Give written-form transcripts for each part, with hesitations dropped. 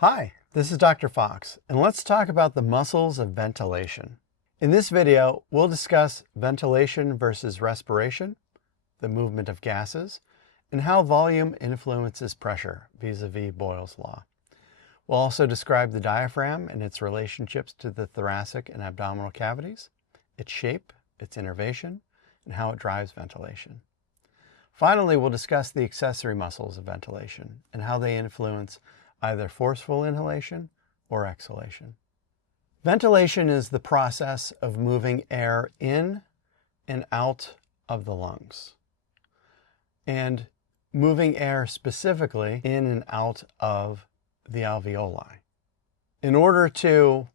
Hi, this is Dr. Fox, and let's talk about the muscles of ventilation. In this video, we'll discuss ventilation versus respiration, the movement of gases, and how volume influences pressure vis-a-vis Boyle's law. We'll also describe the diaphragm and its relationships to the thoracic and abdominal cavities, its shape, its innervation, and how it drives ventilation. Finally, we'll discuss the accessory muscles of ventilation and how they influence either forceful inhalation or exhalation. Ventilation is the process of moving air in and out of the lungs, and moving air specifically in and out of the alveoli. In order to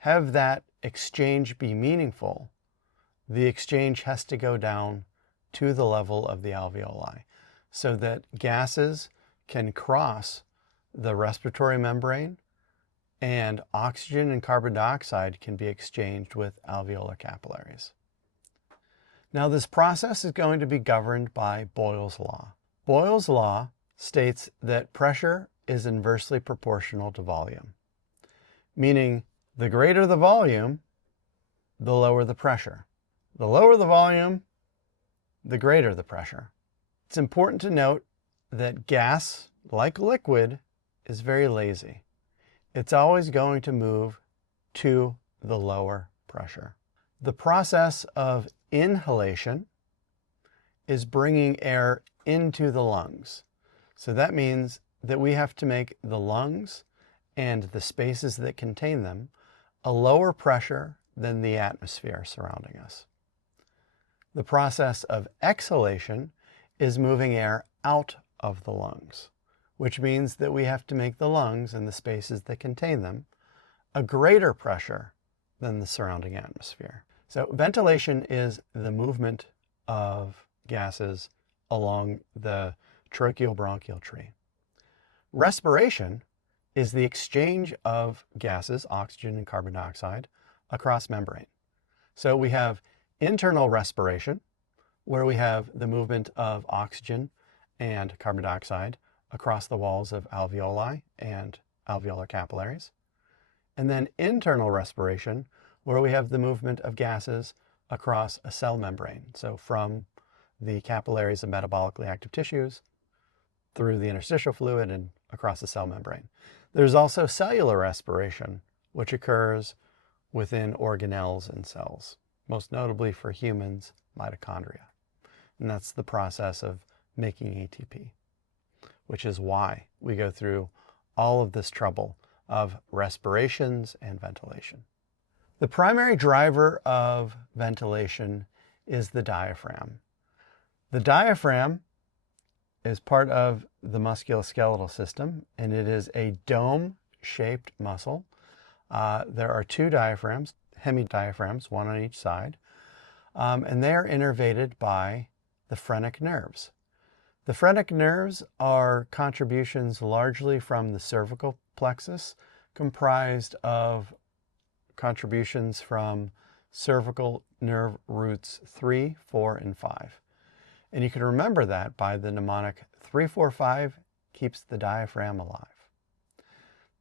have that exchange be meaningful, the exchange has to go down to the level of the alveoli so that gases can cross the respiratory membrane and oxygen and carbon dioxide can be exchanged with alveolar capillaries. Now, this process is going to be governed by Boyle's law. Boyle's law states that pressure is inversely proportional to volume, meaning the greater the volume, the lower the pressure. The lower the volume, the greater the pressure. It's important to note that gas, like liquid, is very lazy. It's always going to move to the lower pressure. The process of inhalation is bringing air into the lungs. So that means that we have to make the lungs and the spaces that contain them a lower pressure than the atmosphere surrounding us. The process of exhalation is moving air out of the lungs, which means that we have to make the lungs and the spaces that contain them a greater pressure than the surrounding atmosphere. So ventilation is the movement of gases along the tracheobronchial tree. Respiration is the exchange of gases, oxygen and carbon dioxide, across membrane. So we have internal respiration, where we have the movement of oxygen and carbon dioxide across the walls of alveoli and alveolar capillaries. And then internal respiration, where we have the movement of gases across a cell membrane. So from the capillaries of metabolically active tissues through the interstitial fluid and across the cell membrane. There's also cellular respiration, which occurs within organelles and cells, most notably for humans, mitochondria. And that's the process of making ATP, which is why we go through all of this trouble of respirations and ventilation. The primary driver of ventilation is the diaphragm. The diaphragm is part of the musculoskeletal system, and it is a dome-shaped muscle. There are two diaphragms, hemidiaphragms, one on each side, and they are innervated by the phrenic nerves. The phrenic nerves are contributions largely from the cervical plexus, comprised of contributions from cervical nerve roots 3, 4, and 5. And you can remember that by the mnemonic 3, 4, 5 keeps the diaphragm alive.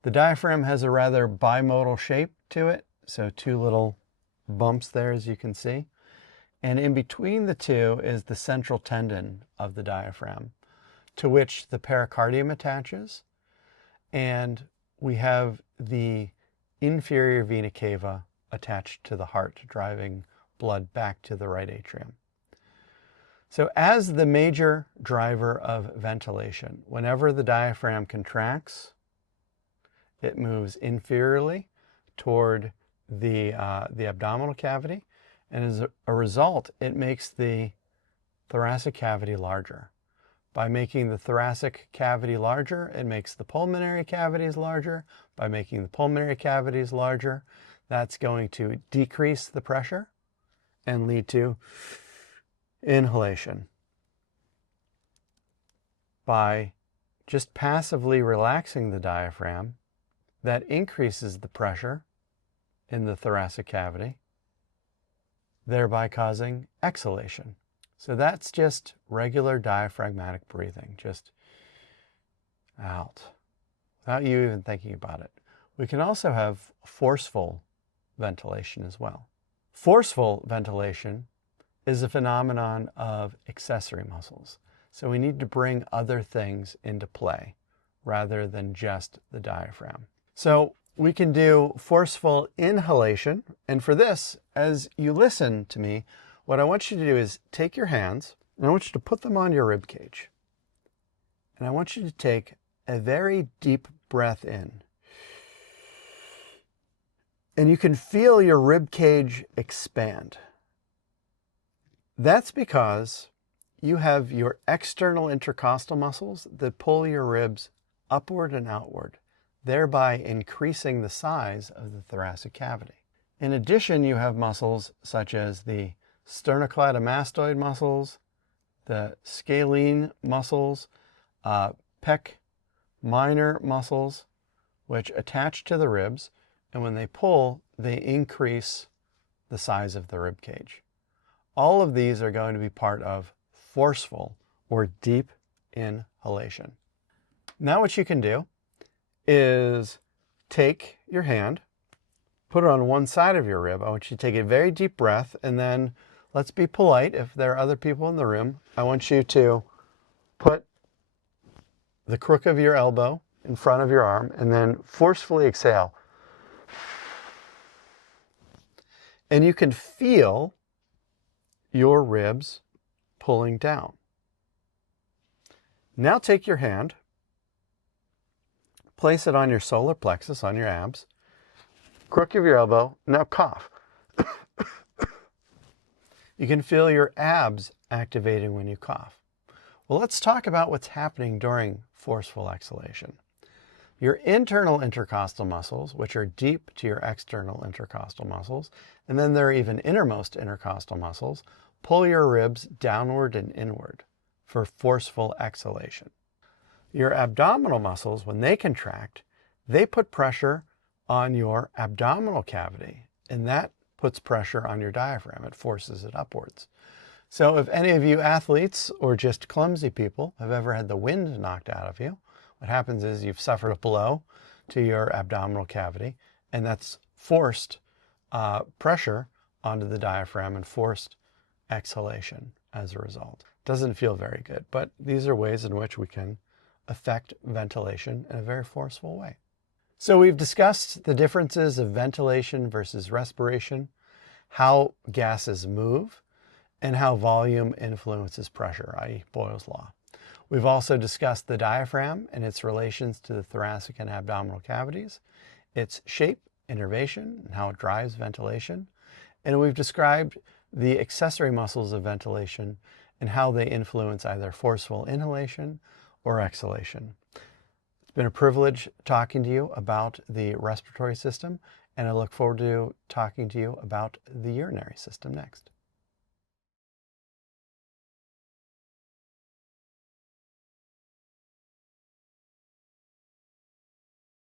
The diaphragm has a rather bimodal shape to it, so two little bumps there, as you can see. And in between the two is the central tendon of the diaphragm, to which the pericardium attaches. And we have the inferior vena cava attached to the heart, driving blood back to the right atrium. So as the major driver of ventilation, whenever the diaphragm contracts, it moves inferiorly toward the abdominal cavity, and as a result, it makes the thoracic cavity larger. By making the thoracic cavity larger, it makes the pulmonary cavities larger. By making the pulmonary cavities larger, that's going to decrease the pressure and lead to inhalation. By just passively relaxing the diaphragm, that increases the pressure in the thoracic cavity, thereby causing exhalation. So that's just regular diaphragmatic breathing, just out without you even thinking about it. We can also have forceful ventilation as well. Forceful ventilation is a phenomenon of accessory muscles. So we need to bring other things into play rather than just the diaphragm. So we can do forceful inhalation. And for this, as you listen to me, what I want you to do is take your hands and I want you to put them on your rib cage. And I want you to take a very deep breath in. And you can feel your rib cage expand. That's because you have your external intercostal muscles that pull your ribs upward and outward, thereby increasing the size of the thoracic cavity. In addition, you have muscles such as the sternocleidomastoid muscles, the scalene muscles, pec minor muscles, which attach to the ribs, and when they pull, they increase the size of the rib cage. All of these are going to be part of forceful or deep inhalation. Now what you can do is take your hand, put it on one side of your rib. I want you to take a very deep breath, and then let's be polite. If there are other people in the room, I want you to put the crook of your elbow in front of your arm and then forcefully exhale. And you can feel your ribs pulling down. Now take your hand, place it on your solar plexus, on your abs, crook of your elbow, now cough. You can feel your abs activating when you cough. Well, let's talk about what's happening during forceful exhalation. Your internal intercostal muscles, which are deep to your external intercostal muscles, and then there are even innermost intercostal muscles, pull your ribs downward and inward for forceful exhalation. Your abdominal muscles, when they contract, they put pressure on your abdominal cavity, and that puts pressure on your diaphragm. It forces it upwards. So if any of you athletes or just clumsy people have ever had the wind knocked out of you, what happens is you've suffered a blow to your abdominal cavity, and that's forced pressure onto the diaphragm and forced exhalation as a result. Doesn't feel very good, but these are ways in which we can affect ventilation in a very forceful way. So we've discussed the differences of ventilation versus respiration, how gases move, and how volume influences pressure, i.e. Boyle's law. We've also discussed the diaphragm and its relations to the thoracic and abdominal cavities, its shape, innervation, and how it drives ventilation. And we've described the accessory muscles of ventilation and how they influence either forceful inhalation or exhalation. It's been a privilege talking to you about the respiratory system, and I look forward to talking to you about the urinary system next.